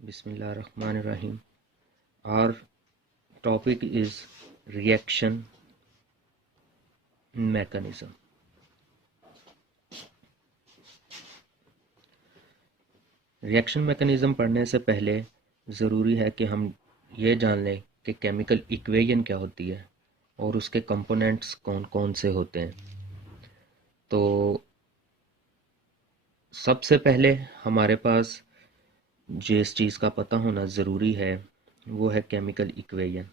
Bismillahirrahmanirrahim. Our topic is reaction mechanism. Reaction mechanism पढ़ने से पहले ज़रूरी है कि हम ये जान लें कि केमिकल इक्वेशन क्या होती है और उसके कंपोनेंट्स कौन कौन से होते हैं। तो सबसे पहले हमारे पास जिस चीज़ का पता होना ज़रूरी है वो है chemical equation.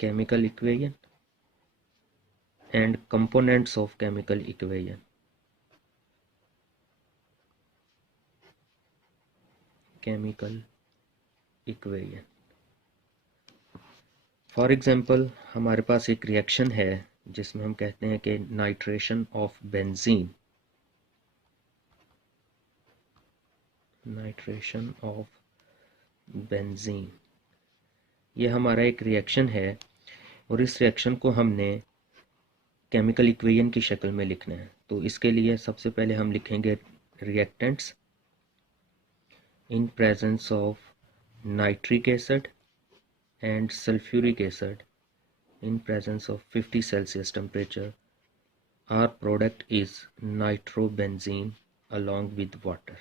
Chemical equation and components of chemical equation. Chemical equation, for example हमारे पास एक रिएक्शन है जिसमें हम कहते हैं कि nitration of benzene, nitration of benzene, ये हमारा एक रिएक्शन है और इस रिएक्शन को हमने केमिकल इक्वेशन की शक्ल में लिखना है। तो इसके लिए सबसे पहले हम लिखेंगे reactants in presence of nitric acid and sulfuric acid in presence of 50 Celsius temperature. Our product is nitrobenzene along with water.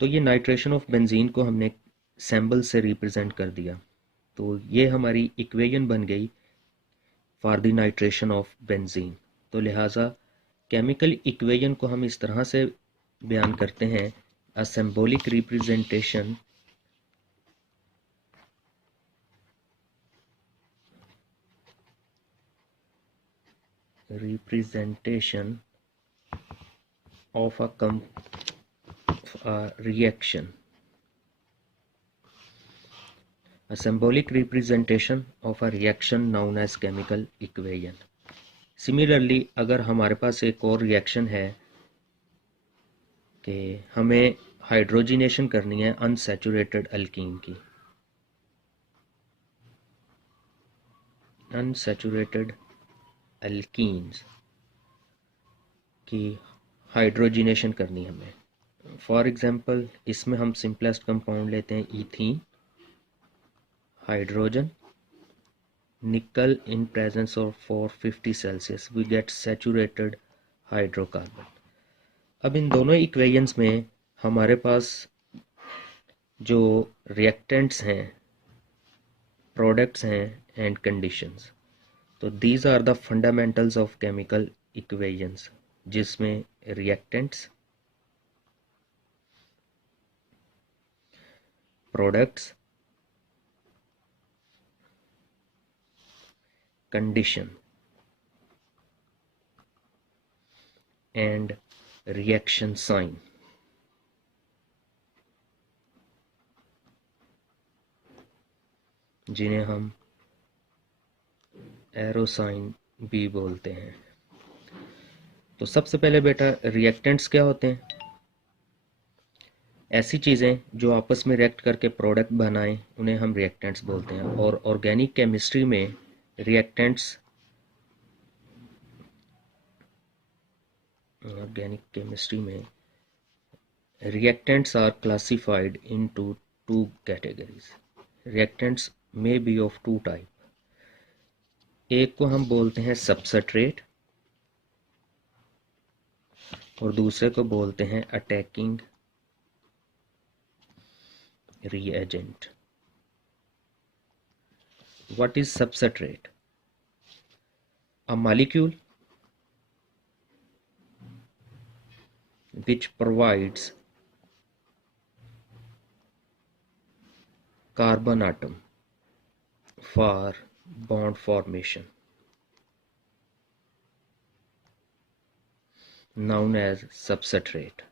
तो ये नाइट्रेशन ऑफ बेंजीन को हमने सैम्बल से रिप्रेजेंट कर दिया, तो ये हमारी इक्वेशन बन गई for the nitration of benzene. तो लिहाजा केमिकल इक्वेशन को हम इस तरह से बयान करते हैं, अ symbolic representation of a reaction, a symbolic representation of a reaction known as chemical equation. Similarly, अगर हमारे पास एक और रिएक्शन है कि हमें हाइड्रोजिनेशन करनी है अनसैचुरेटेड अल्कीन की, अनसैचुरेटेड अल्कीन्स की हाइड्रोजिनेशन करनी हमें। फॉर एग्जांपल इसमें हम सिंपलेस्ट कंपाउंड लेते हैं ethene, hydrogen, nickel in presence of 450 Celsius, we get saturated hydrocarbon. अब इन दोनों इक्वेशंस में हमारे पास जो रिएक्टेंट्स हैं, प्रोडक्ट्स हैं एंड कंडीशंस, तो these are the fundamentals of chemical equations, जिसमें reactants, products, condition and reaction sign, जिन्हें हम एरो साइन भी बोलते हैं। तो सबसे पहले बेटा रिएक्टेंट्स क्या होते हैं? ऐसी चीज़ें जो आपस में रिएक्ट करके प्रोडक्ट बनाएं उन्हें हम रिएक्टेंट्स बोलते हैं। और ऑर्गेनिक केमिस्ट्री में reactants, reactants are classified into two categories. Reactants may be of two type. एक को हम बोलते हैं सबस्ट्रेट और दूसरे को बोलते हैं attacking reagent. What is substrate? A molecule which provides carbon atom for bond formation, known as substrate.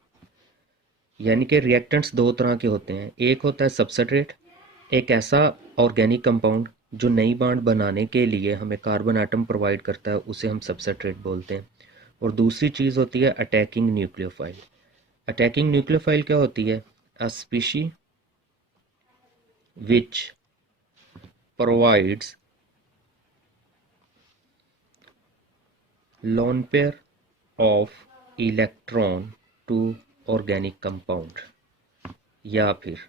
यानी कि रिएक्टेंट्स दो तरह के होते हैं, एक होता है सबस्ट्रेट, एक ऐसा ऑर्गेनिक कंपाउंड जो नई बॉन्ड बनाने के लिए हमें कार्बन आटम प्रोवाइड करता है, उसे हम सबस्ट्रेट बोलते हैं। और दूसरी चीज़ होती है अटैकिंग न्यूक्लियोफाइल। अटैकिंग न्यूक्लियोफाइल क्या होती है? अ species which provides lone pair of electron to organic compound, या फिर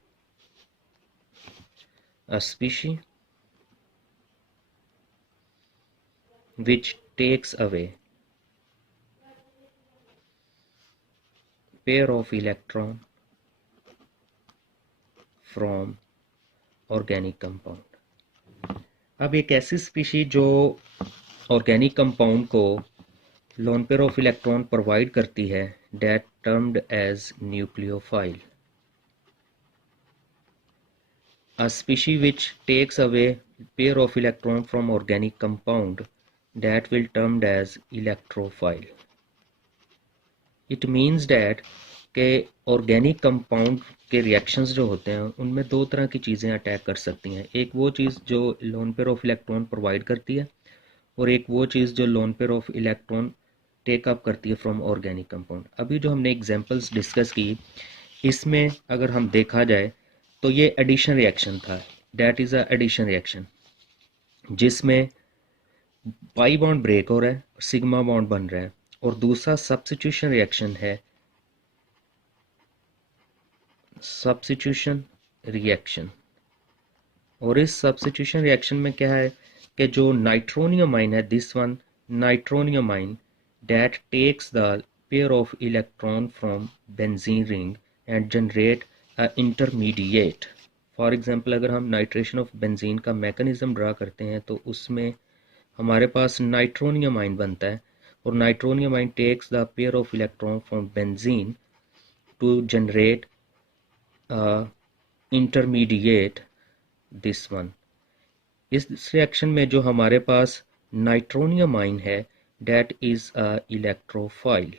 अ species which takes away pair of electron from organic compound। अब एक ऐसी स्पीशी जो ऑर्गेनिक कंपाउंड को lone pair of electron provide करती है, that termed as nucleophile. A species which takes away pair of electron from organic compound, that will termed as electrophile। It means that के organic compound के reactions जो होते हैं उनमें दो तरह की चीज़ें अटैक कर सकती हैं। एक वो चीज़ जो lone pair of electron provide करती है, और एक वो चीज़ जो lone pair of electron take up करती है फ्रॉम ऑर्गेनिक कंपाउंड। अभी जो हमने एग्जांपल्स डिस्कस की, इसमें अगर हम देखा जाए तो ये एडिशन रिएक्शन था, that is a addition reaction, जिसमें पाई बॉन्ड ब्रेक हो रहा है, सिग्मा बॉन्ड बन रहा है। और दूसरा सब्स्टिट्यूशन रिएक्शन है, सब्स्टिट्यूशन रिएक्शन। और इस सब्स्टिट्यूशन रिएक्शन में क्या है कि जो नाइट्रोनियम आइन है, this one nitronium ion, that takes the pair of electron from benzene ring and generate a intermediate. For example, अगर हम नाइट्रेशन ऑफ बेंजीन का मैकेनिज्म ड्रा करते हैं तो उसमें हमारे पास नाइट्रोनियम आइन बनता है, और nitronium ion takes the pair of electron from benzene to generate intermediate, this one. इस रिएक्शन में जो हमारे पास नाइट्रोनियम आइन है, डेट इज अ इलेक्ट्रोफाइल।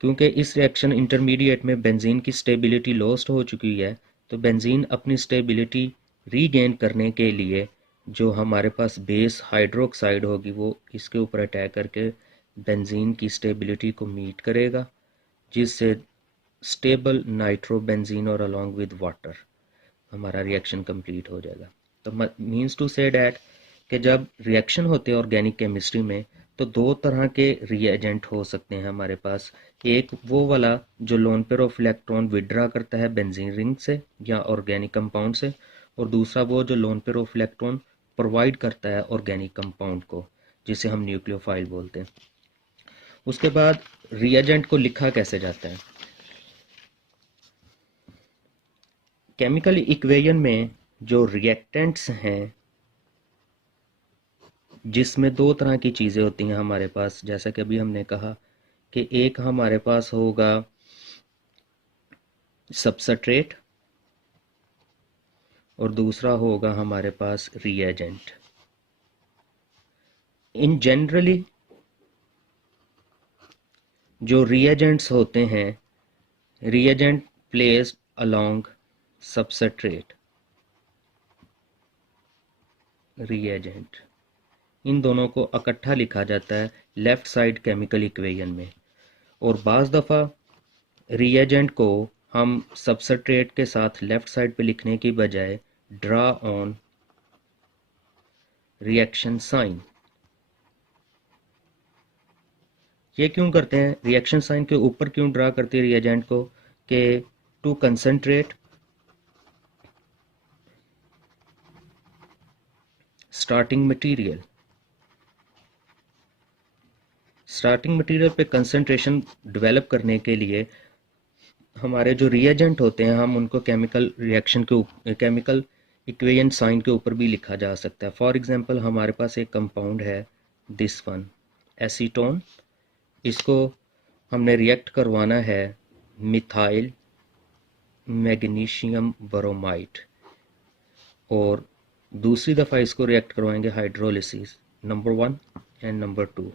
क्योंकि इस रिएक्शन इंटरमीडिएट में बेंजीन की स्टेबिलिटी लॉस्ट हो चुकी है, तो बेंजीन अपनी स्टेबिलिटी रीगेन करने के लिए जो हमारे पास बेस हाइड्रोक्साइड होगी वो इसके ऊपर अटैक करके बेंजीन की स्टेबिलिटी को मीट करेगा, जिससे स्टेबल नाइट्रोबेंजीन और अलॉन्ग विद वाटर हमारा रिएक्शन कंप्लीट हो जाएगा। तो मीन्स टू से डैट कि जब रिएक्शन होते हैं ऑर्गेनिक केमिस्ट्री में तो दो तरह के रिएजेंट हो सकते हैं हमारे पास। एक वो वाला जो lone pair of electron withdraw करता है बेंजीन रिंग से या ऑर्गेनिक कंपाउंड से, और दूसरा वो जो lone pair of electron provide करता है ऑर्गेनिक कंपाउंड को, जिसे हम न्यूक्लियोफाइल बोलते हैं। उसके बाद रिएजेंट को लिखा कैसे जाता है? केमिकल इक्वेशन में जो रिएक्टेंट्स हैं, जिसमें दो तरह की चीज़ें होती हैं हमारे पास, जैसा कि अभी हमने कहा कि एक हमारे पास होगा सबस्ट्रेट और दूसरा होगा हमारे पास रिएजेंट। इन जनरली जो रिएजेंट्स होते हैं, reagent placed along substrate, reagent, इन दोनों को इकट्ठा लिखा जाता है लेफ्ट साइड केमिकल इक्वेशन में। और बाज़ दफ़ा रिएजेंट को हम सबस्ट्रेट के साथ लेफ्ट साइड पे लिखने की बजाय ड्रा ऑन रिएक्शन साइन। ये क्यों करते हैं? रिएक्शन साइन के ऊपर क्यों ड्रा करती है रिएजेंट को? कि to concentrate starting material, starting material पे कंसंट्रेशन डेवलप करने के लिए हमारे जो रिएजेंट होते हैं हम उनको केमिकल रिएक्शन के केमिकल इक्वेशन साइन के ऊपर भी लिखा जा सकता है। फॉर एग्जांपल, हमारे पास एक कंपाउंड है दिस वन एसीटोन, इसको हमने रिएक्ट करवाना है मिथाइल मैग्नीशियम ब्रोमाइड, और दूसरी दफ़ा इसको रिएक्ट करवाएंगे hydrolysis number 1 and number 2।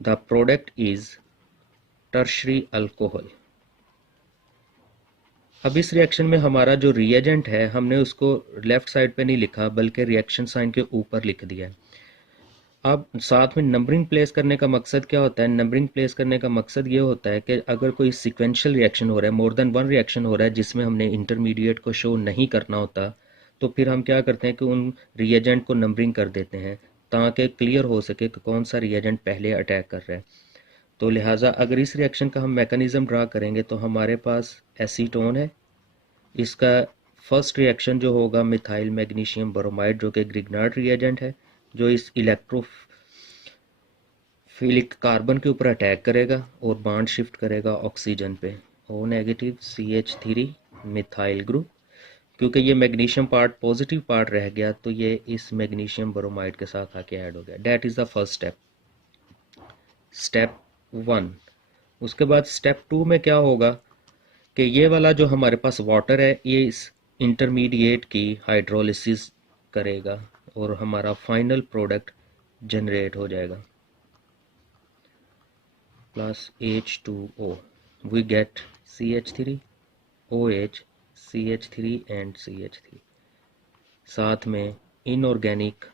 The product is tertiary alcohol. अब इस रिएक्शन में हमारा जो रिएजेंट है हमने उसको लेफ्ट साइड पे नहीं लिखा बल्कि रिएक्शन साइन के ऊपर लिख दिया। अब साथ में नंबरिंग प्लेस करने का मकसद क्या होता है? नंबरिंग प्लेस करने का मकसद ये होता है कि अगर कोई सीक्वेंशियल रिएक्शन हो रहा है, मोर देन वन रिएक्शन हो रहा है जिसमें हमने इंटरमीडिएट को शो नहीं करना होता, तो फिर हम क्या करते हैं कि उन रिएजेंट को नंबरिंग कर देते हैं ताकि क्लियर हो सके कि कौन सा रिएजेंट पहले अटैक कर रहा है। तो लिहाजा अगर इस रिएक्शन का हम मैकेनिज्म ड्रा करेंगे तो हमारे पास एसीटोन है, इसका फर्स्ट रिएक्शन जो होगा मिथाइल मैग्नीशियम ब्रोमाइड जो कि ग्रिग्नार्ड रिएजेंट है, जो इस इलेक्ट्रोफिलिक कार्बन के ऊपर अटैक करेगा और बॉन्ड शिफ्ट करेगा ऑक्सीजन पे, O negative CH3 methyl group. क्योंकि ये मैग्नीशियम पार्ट पॉजिटिव पार्ट रह गया तो ये इस मैग्नीशियम ब्रोमाइड के साथ आके ऐड हो गया। That is the first step 1। उसके बाद स्टेप 2 में क्या होगा कि ये वाला जो हमारे पास वाटर है ये इस इंटरमीडिएट की हाइड्रोलिसिस करेगा और हमारा फाइनल प्रोडक्ट जनरेट हो जाएगा plus H2O, we get CH3 OH CH3 and CH3, साथ में इनऑर्गेनिक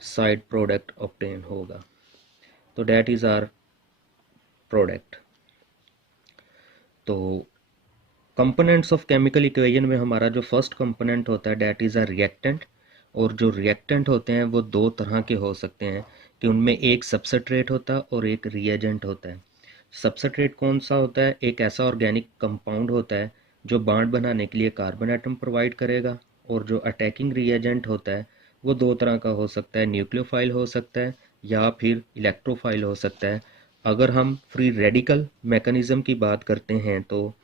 साइड प्रोडक्ट ऑब्टेन होगा। तो डैट इज़ आर प्रोडक्ट। तो कंपोनेंट्स ऑफ केमिकल इक्वेशन में हमारा जो फर्स्ट कंपोनेंट होता है डैट इज़ अ रिएक्टेंट, और जो रिएक्टेंट होते हैं वो दो तरह के हो सकते हैं कि उनमें एक सबस्ट्रेट होता है और एक रिएजेंट होता है। सबस्ट्रेट कौन सा होता है? एक ऐसा ऑर्गेनिक कंपाउंड होता है जो बॉन्ड बनाने के लिए कार्बन एटम प्रोवाइड करेगा, और जो अटैकिंग रिएजेंट होता है वो दो तरह का हो सकता है, न्यूक्लियोफाइल हो सकता है या फिर इलेक्ट्रोफाइल हो सकता है। अगर हम फ्री रेडिकल मैकेनिज्म की बात करते हैं तो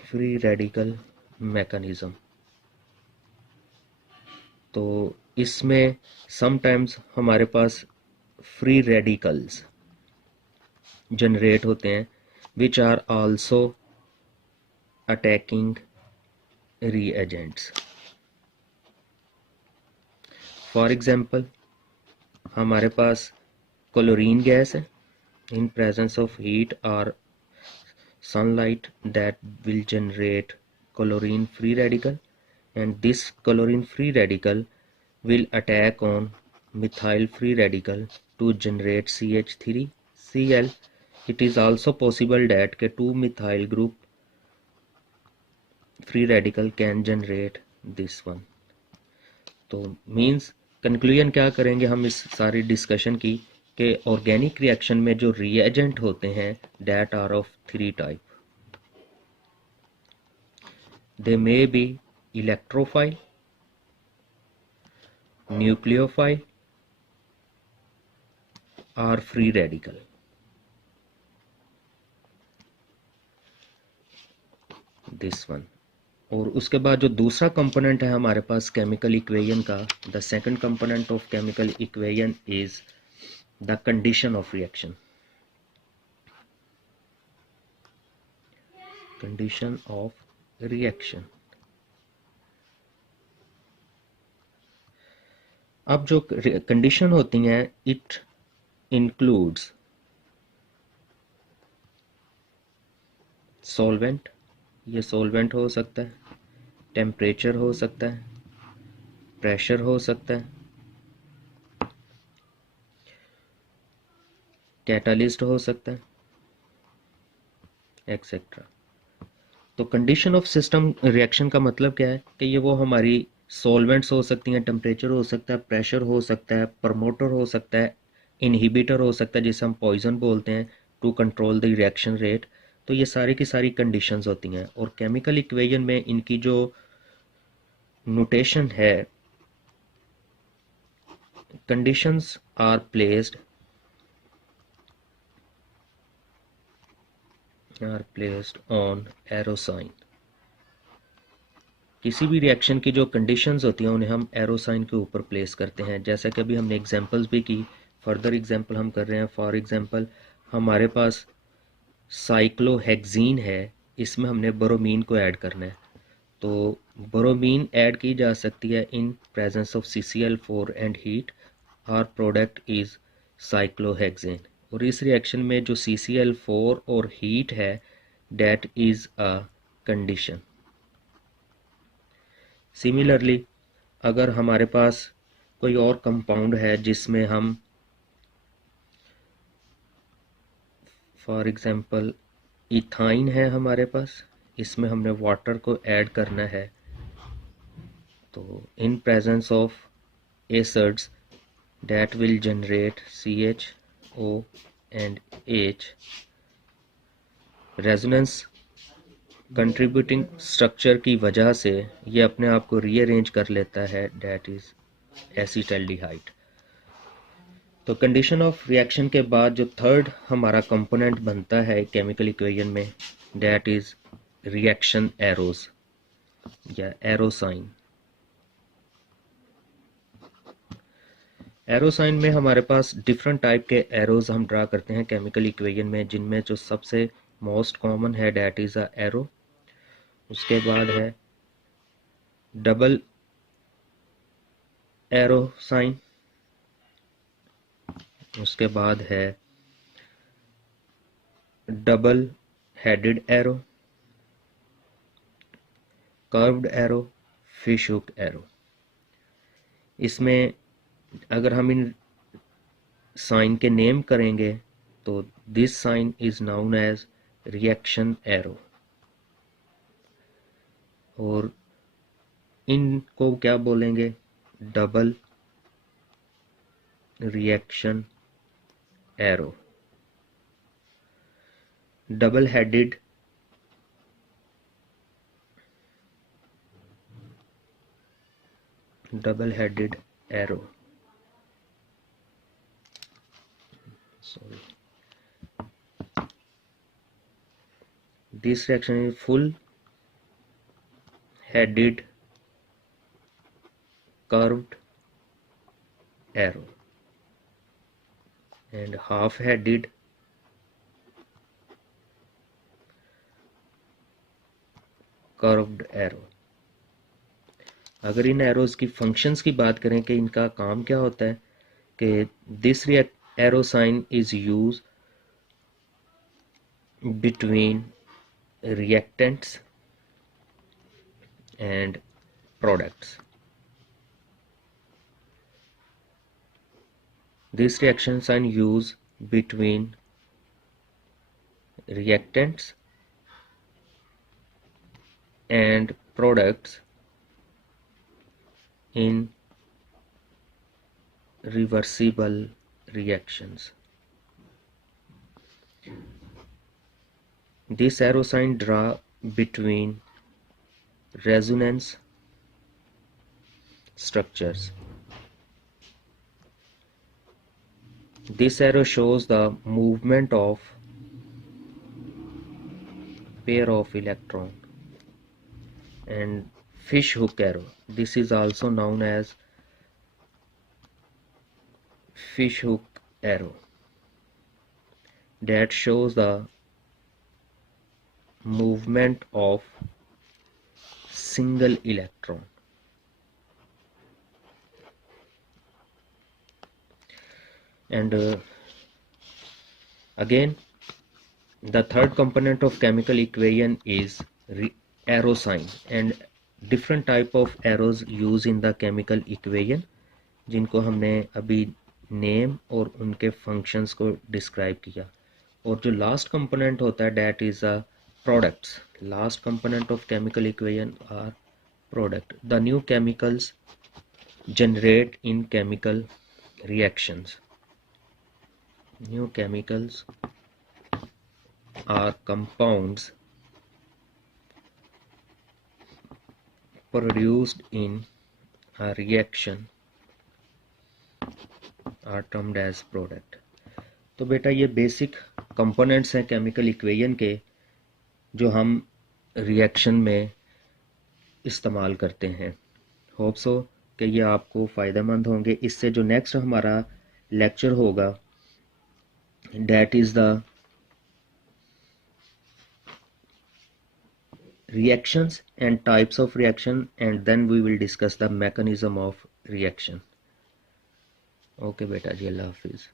फ्री रेडिकल मैकेनिज्म, तो इसमें समटाइम्स हमारे पास फ्री रेडिकल्स जनरेट होते हैं which are also attacking reagents। For example हमारे पास क्लोरीन गैस है, इन प्रेजेंस ऑफ हीट और sunlight that will generate chlorine free radical, and this chlorine free radical will attack on methyl free radical to generate CH3Cl। It is also possible that के 2 methyl group free radical can generate this one। तो means conclusion क्या करेंगे हम इस सारी discussion की कि organic reaction में जो रिएजेंट होते हैं that are of 3 type. They may be electrophile, nucleophile और फ्री रेडिकल। This one. और उसके बाद जो दूसरा कंपोनेंट है हमारे पास केमिकल इक्वेशन का, the second component of chemical equation is the condition of reaction. Condition of reaction. अब जो कंडीशन होती हैं इट इंक्लूड्स सॉल्वेंट, ये सॉल्वेंट हो सकता है, टेम्परेचर हो सकता है, प्रेशर हो सकता है, कैटालिस्ट हो सकता है, एक्सेट्रा। तो कंडीशन ऑफ सिस्टम रिएक्शन का मतलब क्या है कि ये वो हमारी सॉल्वेंट्स हो सकती हैं, टेम्परेचर हो सकता है, प्रेशर हो सकता है, प्रमोटर हो सकता है, इनहिबिटर हो सकता है जिसे हम पॉइजन बोलते हैं to control the reaction rate. तो ये सारी की सारी कंडीशंस होती हैं, और केमिकल इक्वेशन में इनकी जो नोटेशन है, conditions are placed on arrow sign. किसी भी रिएक्शन की जो कंडीशंस होती हैं उन्हें हम एरो साइन के ऊपर प्लेस करते हैं, जैसा कि अभी हमने एग्जांपल्स भी की। फर्दर एग्जांपल हम कर रहे हैं। फॉर एग्जांपल हमारे पास साइक्लोहेक्सीन है, इसमें हमने बोरोमीन को ऐड करना है, तो बोरोमीन ऐड की जा सकती है in presence of CCl4 and heat. Our product is cyclohexane, और इस रिएक्शन में जो CCl4 और हीट है that is a condition. Similarly अगर हमारे पास कोई और कंपाउंड है जिसमें हम फॉर एग्जांपल इथाइन है हमारे पास, इसमें हमने वाटर को ऐड करना है, तो इन presence of acids that will generate CH O and H resonance contributing structure की वजह से ये अपने आप को रीअरेंज कर लेता है, डेट इज एसिटाल्डिहाइड। तो कंडीशन ऑफ रिएक्शन के बाद जो थर्ड हमारा कंपोनेंट बनता है केमिकल इक्वेशन में, डेट इज रिएक्शन एरोज या एरो साइन। एरो साइन में हमारे पास डिफरेंट टाइप के एरोज हम ड्रा करते हैं केमिकल इक्वेशन में, जिनमें जो सबसे मोस्ट कॉमन है डेट इज अ एरो। उसके बाद है डबल एरो साइन, उसके बाद है double headed arrow, curved arrow, fish hook arrow. इसमें अगर हम इन साइन के नेम करेंगे तो this sign is known as reaction arrow, और इनको क्या बोलेंगे, double reaction arrow. Double headed arrow, sorry, this reaction is full headed curved arrow and half headed curved arrow. अगर इन एरोज की फंक्शंस की बात करें कि इनका काम क्या होता है, कि this arrow sign is use between reactants and products. This reaction sign used between reactants and products in reversible reactions. This arrow sign draw between resonance structures. This arrow shows the movement of pair of electron, and fish hook arrow, this is also known as fish hook arrow, that shows the movement of single electron. And again, the third component of chemical equation is arrow sign, and different type of arrows used in the chemical equation, जिनको हमने अभी name और उनके functions को describe किया। और जो last component होता है that is a products. Last component of chemical equation are product. The new chemicals generate in chemical reactions. New chemicals are compounds produced in a reaction are termed as product. तो बेटा ये basic components हैं chemical equation के जो हम reaction में इस्तेमाल करते हैं। होप सो कि ये आपको फ़ायदेमंद होंगे। इससे जो नेक्स्ट हमारा लेक्चर होगा that is the reactions and types of reaction, and then we will discuss the mechanism of reaction. Okay beta ji, Allah Hafiz.